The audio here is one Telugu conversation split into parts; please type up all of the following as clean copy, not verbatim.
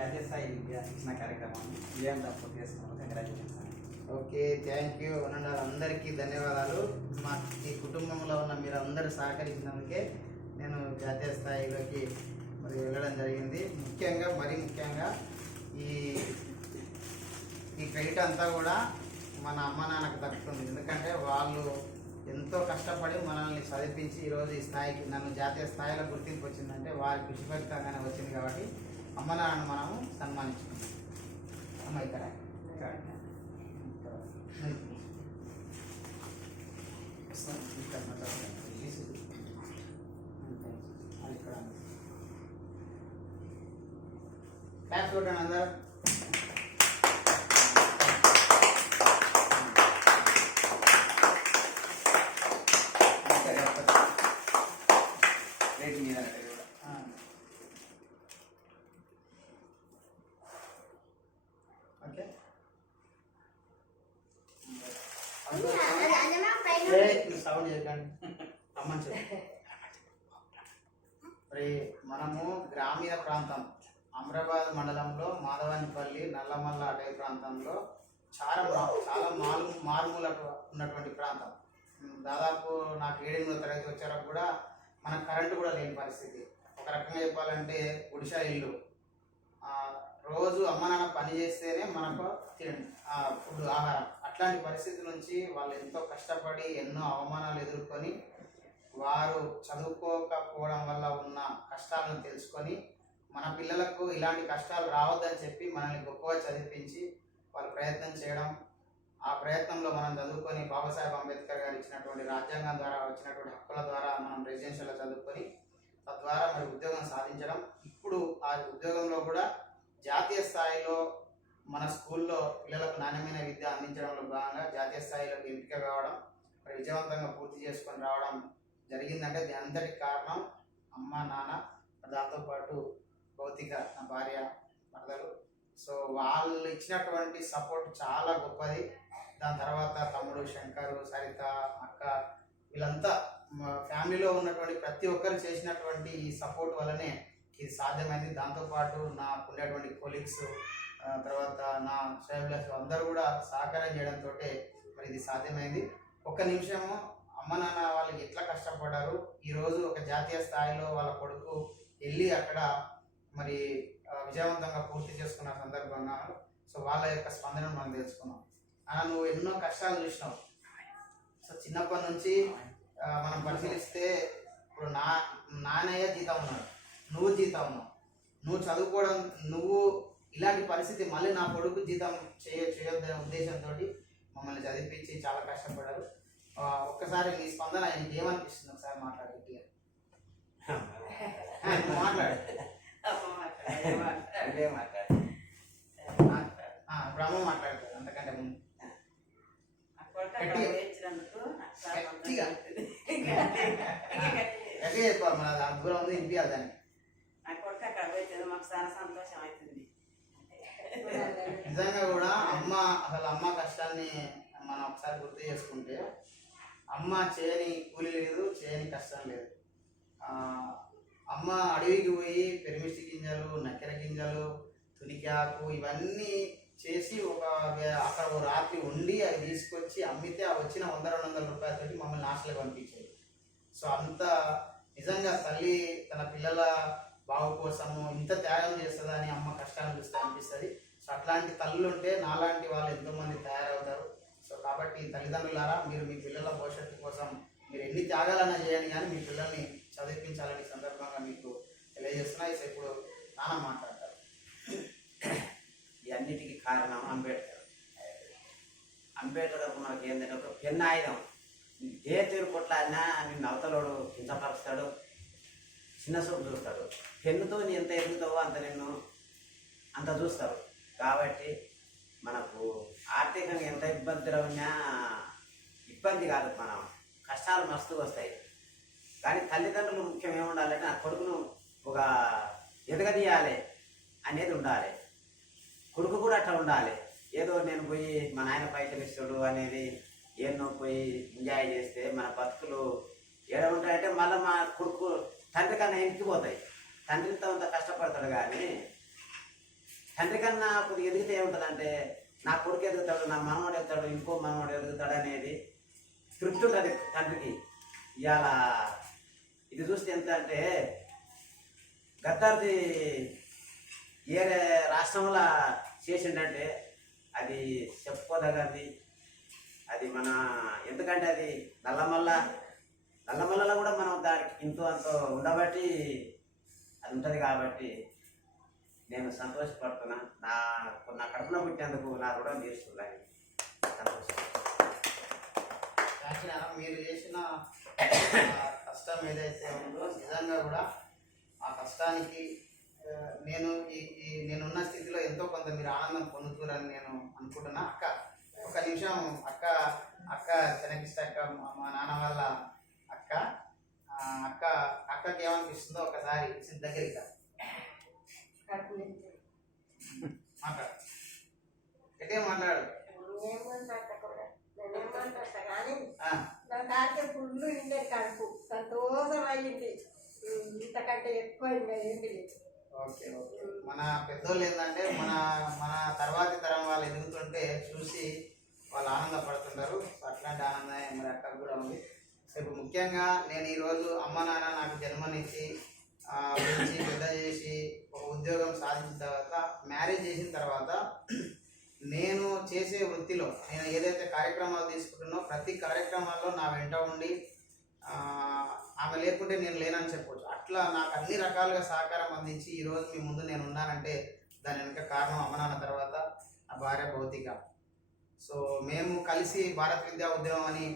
జాతీయ స్థాయి విద్య శిక్షణ కార్యక్రమాన్ని విజయవంతంగా పూర్తి చేసుకున్నాము. కంగ్రాచులేషన్స్. ఓకే, థ్యాంక్ యూ అనండి. అందరికీ ధన్యవాదాలు. మా ఈ కుటుంబంలో ఉన్న మీరు అందరూ సహకరించినందుకే నేను జాతీయ స్థాయిలోకి మరి వెళ్ళడం జరిగింది. మరీ ముఖ్యంగా ఈ క్రెడిట్ అంతా కూడా మన అమ్మ నాన్నకు దక్కుతుంది. ఎందుకంటే వాళ్ళు ఎంతో కష్టపడి మనల్ని చదివించి ఈరోజు ఈ స్థాయికి నన్ను జాతీయ స్థాయిలో గుర్తింపు వచ్చిందంటే వారి కృషి ఫలితంగానే వచ్చింది. కాబట్టి అమ్మ నాన్నను మనము సన్మానించుకుంటాం. అమ్మ ఇక్కడ క్లాస్ కొట్టండి అందరూ. సౌండ్ చేయకండి. అమ్మని చెప్పి మరి మనము గ్రామీణ ప్రాంతం అమరాబాద్ మండలంలో మాధవానిపల్లి నల్లమల్ల అటవీ ప్రాంతంలో చాలా మారుమూల ఉన్నటువంటి ప్రాంతం. దాదాపు నాకు 7వ తరగతి వచ్చాక కూడా మనకు కరెంటు కూడా లేని పరిస్థితి. ఒక రకంగా చెప్పాలంటే గుడిసె ఇల్లు. రోజు అమ్మ నాన్న పని చేస్తేనే మనకు ఫుడ్ ఆహారం. అట్లాంటి పరిస్థితి నుంచి వాళ్ళు ఎంతో కష్టపడి ఎన్నో అవమానాలు ఎదుర్కొని వారు చదువుకోకపోవడం వల్ల ఉన్న కష్టాలను తెలుసుకొని మన పిల్లలకు ఇలాంటి కష్టాలు రావద్దని చెప్పి మనల్ని గొప్పగా చదివించి వాళ్ళు ప్రయత్నం చేయడం, ఆ ప్రయత్నంలో మనం చదువుకొని బాబాసాహెబ్ అంబేద్కర్ గారు ఇచ్చినటువంటి రాజ్యాంగం ద్వారా వచ్చినటువంటి హక్కుల ద్వారా మనం రెసిడెన్షియల్లో చదువుకొని తద్వారా మరి ఉద్యోగం సాధించడం. ఇప్పుడు ఆ ఉద్యోగంలో కూడా జాతీయ స్థాయిలో మన స్కూల్లో పిల్లలకు నాణ్యమైన విద్య అందించడంలో భాగంగా జాతీయ స్థాయిలోకి ఎంపిక కావడం, మరి విజయవంతంగా పూర్తి చేసుకొని రావడం జరిగిందంటే దీని అంతటి కారణం అమ్మ నాన్న, దాంతోపాటు భౌతిక నా భార్య మరదలు. సో వాళ్ళు ఇచ్చినటువంటి సపోర్ట్ చాలా గొప్పది. దాని తర్వాత తమ్ముడు శంకరు, సరిత, అక్క, వీళ్ళంతా ఫ్యామిలీలో ఉన్నటువంటి ప్రతి ఒక్కరు చేసినటువంటి ఈ సపోర్ట్ వల్లనే ఇది సాధ్యమైంది. దాంతోపాటు నాకు ఉండేటువంటి కొలీగ్స్, తర్వాత నా శ్రేయభిలాషులు అందరూ కూడా సహకారం చేయడంతో మరి ఇది సాధ్యమైంది. ఒక్క నిమిషము అమ్మ నాన్న వాళ్ళకి ఎట్లా కష్టపడ్డారు, ఈరోజు ఒక జాతీయ స్థాయిలో వాళ్ళ కొడుకు వెళ్ళి అక్కడ మరి విజయవంతంగా పూర్తి చేసుకున్న సందర్భంగా సో వాళ్ళ యొక్క స్పందనను మనం తెలుసుకున్నాం. నువ్వు ఎన్నో కష్టాలు చూసినావు. సో చిన్నప్పటి నుంచి మనం పరిశీలిస్తే ఇప్పుడు నాన్నయ్య జీతం ఉన్నాడు, నువ్వు జీతం ఉన్నావు. నువ్వు చదువుకోవడం, నువ్వు ఇలాంటి పరిస్థితి మళ్ళీ నా కొడుకు జీతం చేయొద్దనే ఉద్దేశంతో మమ్మల్ని చదివించి చాలా కష్టపడ్డారు. ఒక్కసారి మీ స్పందన ఆయనకి ఏమనిపిస్తుంది ఒకసారి మాట్లాడు. మాట్లాడు బ్రహ్మ మాట్లాడుతుంది అంతకంటే ముందు గట్టిగా చెప్పాలి. మన దూరం ఉంది వినిపించాలి దాన్ని. నిజంగా కూడా అమ్మ కష్టాన్ని మనం ఒకసారి గుర్తు చేసుకుంటే అమ్మ చేయని కూలి లేదు, చేయని కష్టం లేదు. అమ్మ అడవికి పోయి పెరిమిష్టి గింజలు, నక్కెర గింజలు, తునికాకు ఇవన్నీ చేసి అక్కడ ఒక రాత్రి ఉండి అవి తీసుకొచ్చి అమ్మితే ఆ వచ్చిన 100-200 రూపాయలతోటి మమ్మల్ని హాస్టల్కి పంపించేది. సో అంత నిజంగా తల్లి తన పిల్లల బాగు కోసము ఇంత త్యాగం చేస్తుందని అమ్మ కష్టాన్ని చూస్తే అనిపిస్తుంది. సో అట్లాంటి తల్లులు ఉంటే నాలాంటి వాళ్ళు ఎంతోమంది తయారవుతారు. సో కాబట్టి తల్లిదండ్రులారా, మీరు మీ పిల్లల భవిష్యత్తు కోసం మీరు ఎన్ని త్యాగాలన్నా చేయండి, కానీ మీ పిల్లల్ని చదివించాలని సందర్భంగా మీకు తెలియజేస్తున్నాయి. సో ఇప్పుడు నాన్న మాట్లాడతారు. ఇవన్నిటికీ కారణం అంబేద్కర్. అంబేద్కర్ మనకి ఏంటంటే ఒక పెన్ను ఆయుధం. ఏ తీరు కొట్లాడినా నిన్ను అవతలోడు కించపరుస్తాడు, చిన్న చూపు చూస్తాడు. పెన్నుతో నీ ఎంత ఎదుగుతావో అంత నిన్ను అంత చూస్తారు. కాబట్టి మనకు ఆర్థికంగా ఎంత ఇబ్బందులు ఉన్నా ఇబ్బంది కాదు, మనం కష్టాలు మస్తు వస్తాయి. కానీ తల్లిదండ్రులు ముఖ్యం ఏముండాలంటే ఆ కొడుకును ఒక ఎదగదీయాలి అనేది ఉండాలి. కొడుకు కూడా అట్లా ఉండాలి. ఏదో నేను పోయి మా నాయన పైసలు ఇస్తాడు అనేది ఎన్నో పోయి ఎంజాయ్ చేస్తే మన బతుకులు ఏడ ఉంటాయంటే మళ్ళీ మా కొడుకు తండ్రి కన్నా ఎక్కిపోతాయి. తండ్రితో అంత కష్టపడతాడు కానీ తండ్రి కన్నా కొద్దిగా ఎదిగితే ఏముంటుందంటే నా కొడుకు ఎదుగుతాడు, నా మనవాడు ఎదుగుతాడు, ఇంకో మనవాడు ఎదుగుతాడు అనేది తృప్తి ఉంటుంది తండ్రికి. ఇవాళ ఇది చూస్తే ఎంత అంటే గద్దార్ది ఏ రాష్ట్రంలో చేసిండంటే అది చెప్పుకోదగ్గది. అది మన ఎందుకంటే అది నల్లమల్లలో కూడా మనం దానికి ఇంతో అంతో ఉండబట్టి అది ఉంటుంది. కాబట్టి నేను సంతోషపడుతున్నా. నా కడుపున పుట్టినందుకు నా రుణం తీరుస్తున్నాను. మీరు చేసిన కష్టం ఏదైతే ఉందో నిజంగా కూడా ఆ కష్టానికి నేనున్న స్థితిలో ఎంతో కొంత మీరు ఆనందం పొందుతారని నేను అనుకుంటున్నా. ఒక నిమిషం అక్క చెనకిష్ట అక్క, మా నాన్న వాళ్ళ అక్కకి ఏమనిపిస్తుందో ఒకసారి దగ్గరికి మాట్లాడు. ఎట్టే మాట్లాడు. నాకే ఫుల్ ఇండే కడుపు సంతోషం అయ్యింది. ఇంతకంటే ఎక్కువ ఇంకా ఏంటి లేదు. ఓకే మన పెద్దోళ్ళు ఏంటంటే మన తర్వాతి తరం వాళ్ళు ఎదుగుతుంటే చూసి వాళ్ళు ఆనందపడుతుంటారు. అట్లాంటి ఆనందం మరి అక్కకు కూడా ఉంది. సో ఇప్పుడు ముఖ్యంగా నేను ఈరోజు అమ్మ నాన్న నాకు జన్మనిచ్చి పెంచి పెద్ద చేసి ఒక ఉద్యోగం సాధించిన తర్వాత, మ్యారేజ్ చేసిన తర్వాత నేను చేసే వృత్తిలో నేను ఏదైతే కార్యక్రమాలు తీసుకుంటున్నో ప్రతి కార్యక్రమాల్లో నా వెంట ఉండి ఆమె లేకుంటే నేను లేనని చెప్పవచ్చు. అట్లా నాకు అన్ని రకాలుగా సహకారం అందించి ఈరోజు మీ ముందు నేను ఉన్నానంటే దాని వెనుక కారణం అమ్మ నాన్న తర్వాత నా భార్య భౌతిక. సో మేము కలిసి భారత్ విద్యా ఉద్యమం అని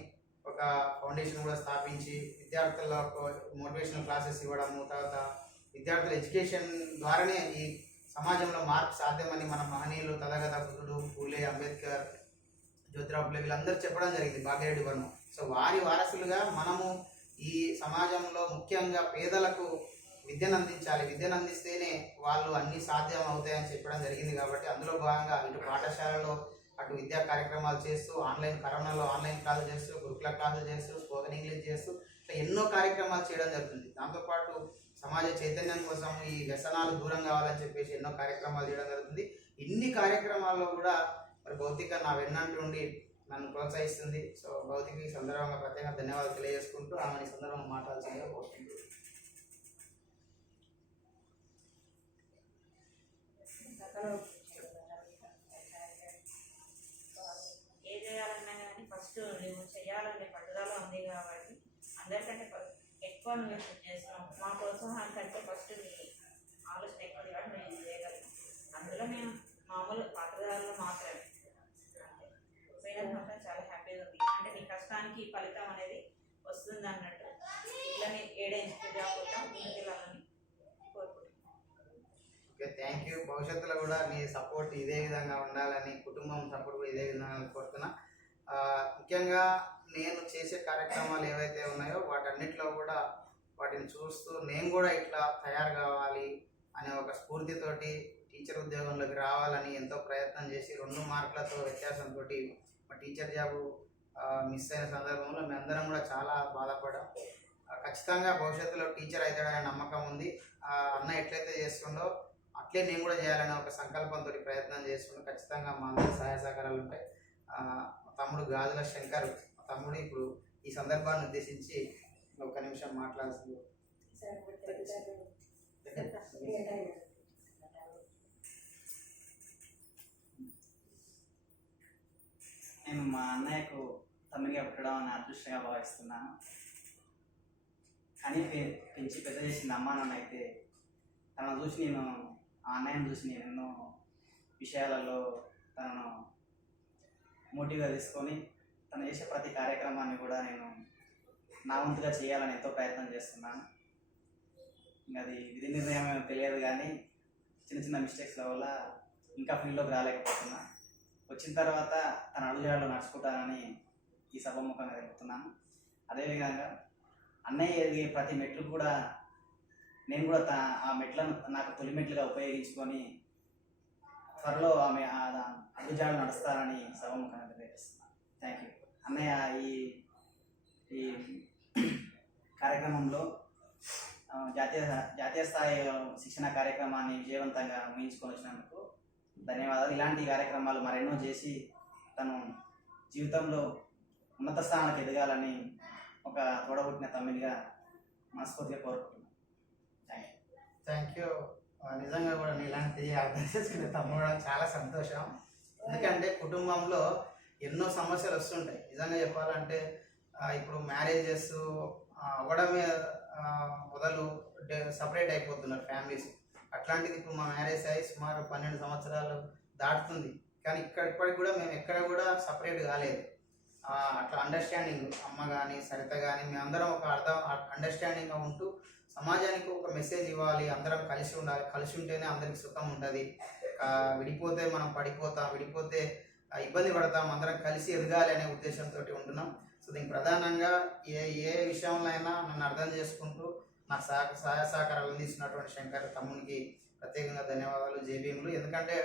ఒక ఫౌండేషన్ కూడా స్థాపించి విద్యార్థులకు మోటివేషనల్ క్లాసెస్ ఇవ్వడము, తర్వాత విద్యార్థుల ఎడ్యుకేషన్ ద్వారానే ఈ సమాజంలో మార్పు సాధ్యమని మన మహనీయులు తథాగత బుద్ధుడు, పూలే, అంబేద్కర్, జ్యోతిరావు పూలే వీళ్ళందరూ చెప్పడం జరిగింది, భాగ్యరెడ్డి వర్మ. సో వారి వారసులుగా మనము ఈ సమాజంలో ముఖ్యంగా పేదలకు విద్యను అందించాలి. విద్యను అందిస్తేనే వాళ్ళు అన్ని సాధ్యం అవుతాయని చెప్పడం జరిగింది. కాబట్టి అందులో భాగంగా ఇటు పాఠశాలలో అటు విద్యా కార్యక్రమాలు చేస్తూ, కరోనాలో ఆన్లైన్ క్లాసులు చేస్తూ, గురుకుల క్లాసులు చేస్తూ, స్పోకెన్ ఇంగ్లీష్ చేస్తూ ఎన్నో కార్యక్రమాలు చేయడం జరుగుతుంది. దాంతోపాటు సమాజ చైతన్యం కోసం ఈ వ్యసనాలు దూరం కావాలని చెప్పేసి ఎన్నో కార్యక్రమాలు చేయడం జరుగుతుంది. ఇన్ని కార్యక్రమాల్లో కూడా మరి భౌతిక నా వెన్నంటుండి నన్ను ప్రోత్సహిస్తుంది. సో భౌతిక ఈ సందర్భంగా ప్రత్యేకంగా ధన్యవాదాలు తెలియజేసుకుంటూ ఆమె ఈ సందర్భంగా మాట్లాడాల్సిందిగా కోరుకుంటున్నాను. ఏ చేయాలన్నా కానీ ఫస్ట్ నువ్వు చేయాలనే పట్టుదల ఉంది కాబట్టి అందరికంటే ఎక్కువ నువ్వు చేస్తున్నావు. మా ప్రోత్సాహం కంటే ఫస్ట్ నీ ఆలోచన ఎక్కువ కాబట్టి నువ్వు చేయగలవు. అందులో మేము మామూలు పట్టుదలలో మాత్రమే పోయినది మాత్రం చాలా హ్యాపీగా ఉంది. అంటే నీ కష్టానికి ఫలితం అనేది వస్తుంది అన్నట్టు ఇట్లనే ఏడేంచుకు కాకుండా ముందుకెళ్ళాలని కోరుకుంటున్నాను. Okay, thank you. భవిష్యత్తులో కూడా నీ సపోర్ట్ ఇదే విధంగా ఉండాలని, కుటుంబం సపోర్ట్ కూడా ఇదే విధంగా కోరుతున్నా. ముఖ్యంగా నేను చేసే కార్యక్రమాలు ఏవైతే ఉన్నాయో వాటన్నిటిలో కూడా వాటిని చూస్తూ నేను కూడా ఇట్లా తయారు కావాలి అనే ఒక స్ఫూర్తితోటి టీచర్ ఉద్యోగంలోకి రావాలని ఎంతో ప్రయత్నం చేసి 2 మార్కులతో వ్యత్యాసంతో మా టీచర్ జాబు మిస్ అయిన సందర్భంలో మేమందరం కూడా చాలా బాధపడాం. ఖచ్చితంగా భవిష్యత్తులో టీచర్ అవుతాడనే నమ్మకం ఉంది. అన్న ఎట్లయితే చేస్తుండో అట్లే నేను కూడా చేయాలనే ఒక సంకల్పంతో ప్రయత్నం చేస్తుండో ఖచ్చితంగా మా అందరి సహాయ సహకారాలు ఉంటాయి. మా తమ్ముడు గాజుల శంకర్, మా తమ్ముడు ఇప్పుడు ఈ సందర్భాన్ని ఉద్దేశించి ఒక నిమిషం మాట్లాడాల్సింది. నేను మా అన్నయ్యకు తమ్ముడిగా పుట్టడం అని అదృష్టంగా భావిస్తున్నాను. కానీ పెంచి పెద్ద చేసిన అమ్మా నాన్న అయితే తనను చూసి ఆ అన్నయ్యను చూసి నేను ఎన్నో విషయాలలో తనను మోటివ్గా తీసుకొని తను చేసే ప్రతి కార్యక్రమాన్ని కూడా నేను నా వంతుగా చేయాలని ఎంతో ప్రయత్నం చేస్తున్నాను. ఇంకా అది విధి నిర్ణయం తెలియదు కానీ చిన్న చిన్న మిస్టేక్స్ల వల్ల ఇంకా ఫీల్డ్లోకి రాలేకపోతున్నా. వచ్చిన తర్వాత తన అడుగుజాడలో నడుచుకుంటానని ఈ సభాముఖంగా తెలుపుతున్నాను. అదేవిధంగా అన్నయ్య ఎదిగే ప్రతి మెట్లు కూడా నేను కూడా ఆ మెట్లను నాకు తొలి మెట్లుగా ఉపయోగించుకొని త్వరలో ఆమె అడుగుజాడలు నడుస్తారని సభాముఖంగా తెలియజేస్తున్నాను. థ్యాంక్ యూ అన్నయ్య. ఈ కార్యక్రమంలో జాతీయ స్థాయి శిక్షణ కార్యక్రమాన్ని విజయవంతంగా ముగించుకొని వచ్చినందుకు ధన్యవాదాలు. ఇలాంటి కార్యక్రమాలు మరెన్నో చేసి తను జీవితంలో ఉన్నత స్థానానికి ఎదగాలని ఒక తోడబుట్టిన తమ్మునిగా మనస్ఫూర్తిగా కోరుకుంటున్నాను. Thank you. నిజంగా కూడా నీలాంటి అర్థం చేసుకునే తమ్ముడు చాలా సంతోషం. ఎందుకంటే కుటుంబంలో ఎన్నో సమస్యలు వస్తుంటాయి. నిజంగా చెప్పాలంటే ఇప్పుడు మ్యారేజెస్ అవ్వడమే మొదలు సపరేట్ అయిపోతున్నారు ఫ్యామిలీస్. అట్లాంటిది ఇప్పుడు మా మ్యారేజ్ అయ్యి సుమారు 12 సంవత్సరాలు దాటుతుంది. కానీ ఇప్పటికి కూడా మేము ఎక్కడ కూడా సపరేట్ కాలేదు. అట్లా అండర్స్టాండింగ్ అమ్మ కానీ సరిత కానీ మేమందరం ఒక అండర్స్టాండింగ్గా ఉంటూ సమాజానికి ఒక మెసేజ్ ఇవ్వాలి, అందరం కలిసి ఉండాలి, కలిసి ఉంటేనే అందరికి సుఖం ఉంటుంది. విడిపోతే మనం పడిపోతాం, విడిపోతే ఇబ్బంది పడతాం, అందరం కలిసి ఎదగాలి అనే ఉద్దేశంతో ఉంటున్నాం. సో దీనికి ప్రధానంగా ఏ విషయంలో అయినా నన్ను అర్థం చేసుకుంటూ నాకు సహాయ సహకారాలు అందిస్తున్నటువంటి శంకర్ తమ్మునికి ప్రత్యేకంగా ధన్యవాదాలు, జేబీఎంలు. ఎందుకంటే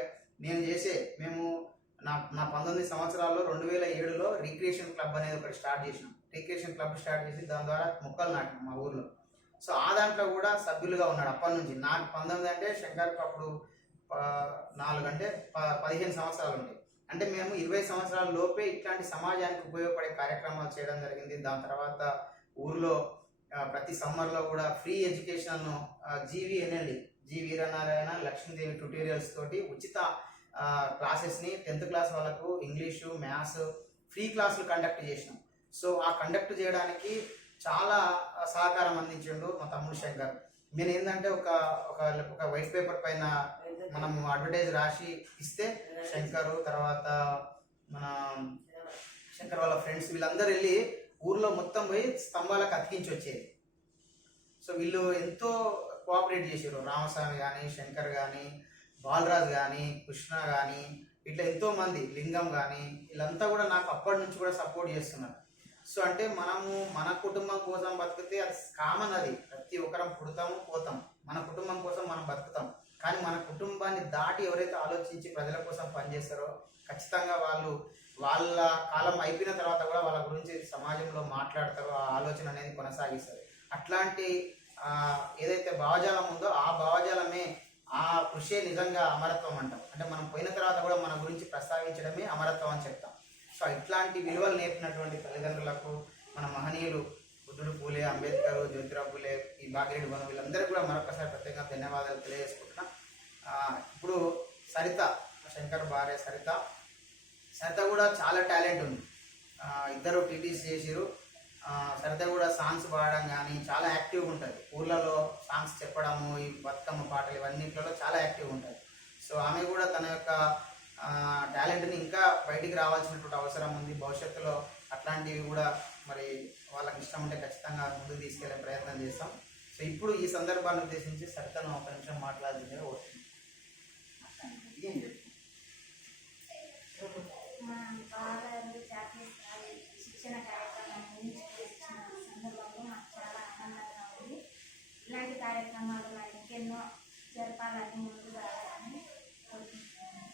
మేము నా 19 సంవత్సరాల్లో 2007లో రీక్రియేషన్ క్లబ్ అనేది ఒకటి స్టార్ట్ చేసినాం. రీక్రియేషన్ క్లబ్ స్టార్ట్ చేసి దాని ద్వారా మొక్కలు నాటినాం మా ఊర్లో. సో ఆ దాంట్లో కూడా సభ్యులుగా ఉన్నాడు అప్పటి నుంచి. నాకు 19 అంటే శంకర్కి అప్పుడు 4 అంటే 15 సంవత్సరాలు ఉంటాయి. అంటే మేము 20 సంవత్సరాల లోపే ఇట్లాంటి సమాజానికి ఉపయోగపడే కార్యక్రమాలు చేయడం జరిగింది. దాని తర్వాత ఊర్లో ప్రతి సమ్మర్లో కూడా free education GVNLD G Veeranarayana Lakshmidevi tutorials తోటి ఉచిత క్లాసెస్ని 10th క్లాస్ వాళ్ళకు ఇంగ్లీషు మ్యాథ్స్ ఫ్రీ క్లాసులు కండక్ట్ చేసినాం. సో ఆ కండక్ట్ చేయడానికి చాలా సహకారం అందించిండు మా తమ్ముడు శంకర్. నేను ఏంటంటే ఒక వైట్ పేపర్ పైన మనం అడ్వర్టైజ్ రాసి ఇస్తే శంకర్ తర్వాత మన శంకర్ వాళ్ళ ఫ్రెండ్స్ వీళ్ళందరూ వెళ్ళి ఊర్లో మొత్తం పోయి స్తంభాలకు అతికించి వచ్చేది. సో వీళ్ళు ఎంతో కోఆపరేట్ చేశారు. రామస్వామి కానీ శంకర్ కానీ బాలరాజ్ కానీ కృష్ణ కానీ ఇట్లా ఎంతోమంది లింగం కానీ వీళ్ళంతా కూడా నాకు అప్పటి నుంచి కూడా సపోర్ట్ చేస్తున్నారు. సో అంటే మనము మన కుటుంబం కోసం బతికితే అది కామన్, అది ప్రతి ఒక్కరం పుడతాము పోతాం, మన కుటుంబం కోసం మనం బతుకుతాం. కానీ మన కుటుంబాన్ని దాటి ఎవరైతే ఆలోచించి ప్రజల కోసం పనిచేస్తారో ఖచ్చితంగా వాళ్ళ కాలం అయిపోయిన తర్వాత కూడా వాళ్ళ గురించి సమాజంలో మాట్లాడతారో ఆ ఆలోచన అనేది కొనసాగిస్తారు. అట్లాంటి ఏదైతే భావజాలం ఉందో ఆ భావజాలమే ఆ కృషి నిజంగా అమరత్వం అంటాం. అంటే మనం పోయిన తర్వాత కూడా మన గురించి ప్రస్తావించడమే అమరత్వం అని చెప్తాం. సో ఇట్లాంటి విలువలు నేర్పినటువంటి తల్లిదండ్రులకు మన మహనీయులు బుద్ధుడు పూలే, అంబేద్కర్, జ్యోతిరావు పూలే, ఈ భాగ్యరెడ్డి బను వీళ్ళందరికీ కూడా మరొకసారి ప్రత్యేకంగా ధన్యవాదాలు తెలియజేసుకుంటున్నా. ఇప్పుడు సరిత, శంకర్ భార్య సరిత కూడా చాలా టాలెంట్ ఉంది. ఇద్దరు టీటీసీ చేసిరు. సరిత కూడా సాంగ్స్ పాడడం కానీ చాలా యాక్టివ్గా ఉంటుంది. ఊర్లలో సాంగ్స్ చెప్పడము, ఈ బతుకమ్మ పాటలు ఇవన్నిట్లలో చాలా యాక్టివ్గా ఉంటుంది. సో ఆమె కూడా తన యొక్క టాలెంట్ని ఇంకా బయటికి రావాల్సినటువంటి అవసరం ఉంది. భవిష్యత్తులో అట్లాంటివి కూడా మరి వాళ్ళకి ఇష్టం ఉంటే ఖచ్చితంగా ముందుకు తీసుకెళ్లే ప్రయత్నం చేస్తాం. సో ఇప్పుడు ఈ సందర్భాన్ని ఉద్దేశించి సరితను ఒక నిమిషం మాట్లాడుతుందిగా ఓకే. మా బాలలు జాతీయ స్థాయి శిక్షణ కార్యక్రమాన్ని ఇచ్చిన సందర్భంలో నాకు చాలా ఆనందంగా ఉంది. ఇలాంటి కార్యక్రమాలు మరి ఇంకెన్నో జరపాలని ముందుకు రావాలని కోరుకుంటున్నాను.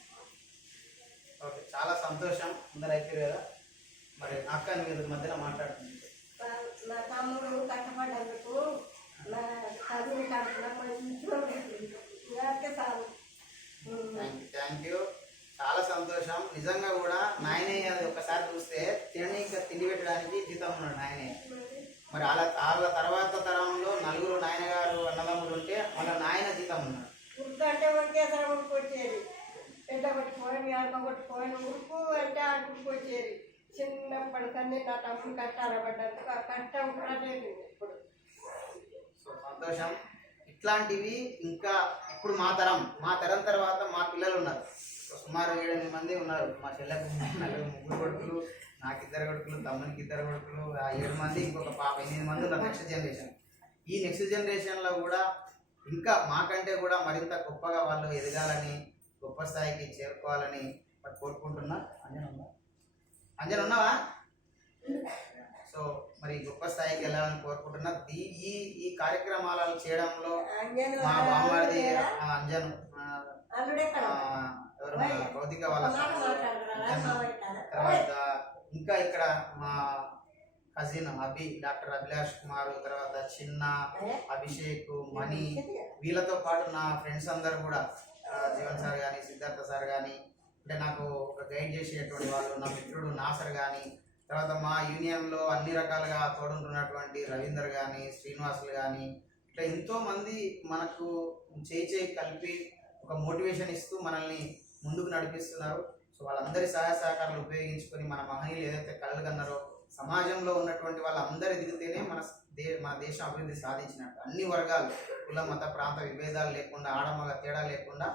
ఓకే, చాలా సంతోషం. అందరూ అయిపోయారు కదా. మరి అక్క మీరు మధ్యలో మాట్లాడుతుంది. నా తమ్ముడు కష్టపడ్డందుకు నా తల్లి కడుపులో మంచిగా ఉంటుంది. చాలు. Thank you. చాలా సంతోషం. నిజంగా కూడా నాయనయ్య అది ఒకసారి చూస్తే తిండి పెట్టడానికి జీతం ఉన్నాడు నాయనయ్య. మరి వాళ్ళ తర్వాత తరంలో 4 నాయనగారు అన్నదమ్ములు ఉంటే వాళ్ళ నాయన జీతం ఉన్నాడు. ఉరుకు అంటే ఒకేసారి ఉరుకొచ్చేది, పెద్ద కొట్టుకొని అల్ప కొట్టుకొని ఉరుకు అంటే ఆడుకొచ్చేది. చిన్నప్పటి కన్నీ నా తమ్ముడు కష్టాలు పడ్డందుకు ఆ కష్టం కూడా లేదు ఇప్పుడు. సో సంతోషం. ఇట్లాంటివి ఇంకా ఇప్పుడు మా తరం తర్వాత మా పిల్లలు ఉన్నారు. సుమారు 7-8 మంది ఉన్నారు. మా చెల్లెకు 3 కొడుకులు, నాకు 2 కొడుకులు, తమ్మునికి 2 కొడుకులు, 7 మంది, ఇంకొక పాప 8 మంది ఉన్నారు నెక్స్ట్ జనరేషన్. ఈ నెక్స్ట్ జనరేషన్లో కూడా ఇంకా మాకంటే కూడా మరింత గొప్పగా వాళ్ళు ఎదగాలని, గొప్ప స్థాయికి చేరుకోవాలని కోరుకుంటున్నా. అంజన్ ఉన్నావా? సో మరి గొప్ప స్థాయికి వెళ్ళాలని కోరుకుంటున్నా. ఈ కార్యక్రమాలు చేయడంలో మా బామ్మడిది అంజన్, ఎవరు భౌతిక వాళ్ళ తర్వాత ఇంకా ఇక్కడ మా కజిన్ డాక్టర్ అభిలాష్ కుమార్, తర్వాత చిన్న అభిషేక్, మణి, వీళ్ళతో పాటు నా ఫ్రెండ్స్ అందరు కూడా జీవన్ సార్ కానీ, సిద్ధ సిద్ధార్థ సార్ కానీ, అంటే నాకు ఒక గైడ్ చేసేటువంటి వాళ్ళు నా మిత్రుడు నాసర్ కానీ, తర్వాత మా యూనియన్లో అన్ని రకాలుగా తోడుంటున్నటువంటి రవీందర్ కానీ, శ్రీనివాసులు కానీ, ఇట్లా ఎంతోమంది మనకు చేయి కలిపి ఒక మోటివేషన్ ఇస్తూ మనల్ని ముందుకు నడిపిస్తున్నారు. సో వాళ్ళందరి సహాయ సహకారాలు ఉపయోగించుకొని మన మహనీయులు ఏదైతే కలలు కన్నారో సమాజంలో ఉన్నటువంటి వాళ్ళందరూ ఎదిగితేనే మన దేశం అభివృద్ధి సాధించినట్టు. అన్ని వర్గాలు, కుల మత ప్రాంత విభేదాలు లేకుండా, ఆడమగ తేడా లేకుండా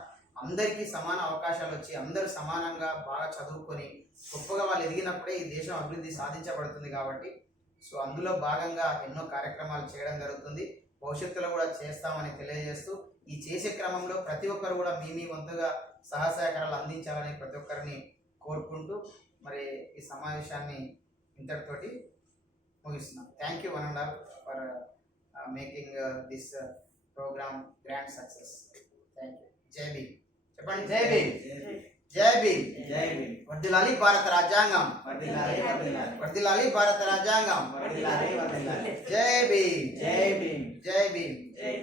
అందరికీ సమాన అవకాశాలు వచ్చి అందరూ సమానంగా బాగా చదువుకొని గొప్పగా వాళ్ళు ఎదిగినప్పుడే ఈ దేశం అభివృద్ధి సాధించబడుతుంది. కాబట్టి సో అందులో భాగంగా ఎన్నో కార్యక్రమాలు చేయడం జరుగుతుంది. భవిష్యత్తులో కూడా చేస్తామని తెలియజేస్తూ, ఈ చేసే క్రమంలో ప్రతి ఒక్కరు కూడా మీ వంతుగా సహాయ సహకారాలు అందించాలని ప్రతి ఒక్కరిని కోరుకుంటూ మరి ఈ సమావేశాన్ని ఇంతటితోటి ముగిస్తున్నాం. Thank you one and all for making this programme grand success. Thank you. జై భీమ్ చెప్పండి. జై భీమ్. జై భీమ్. జై భీమ్. వర్ధిల్లాలి భారత రాజ్యాంగం. వర్ధిల్లాలి, వర్ధిల్లాలి. వర్ధిల్లాలి భారత రాజ్యాంగం. వర్ధిల్లాలి, వర్ధిల్లాలి. జై భీమ్. జై భీమ్. జై భీమ్. జై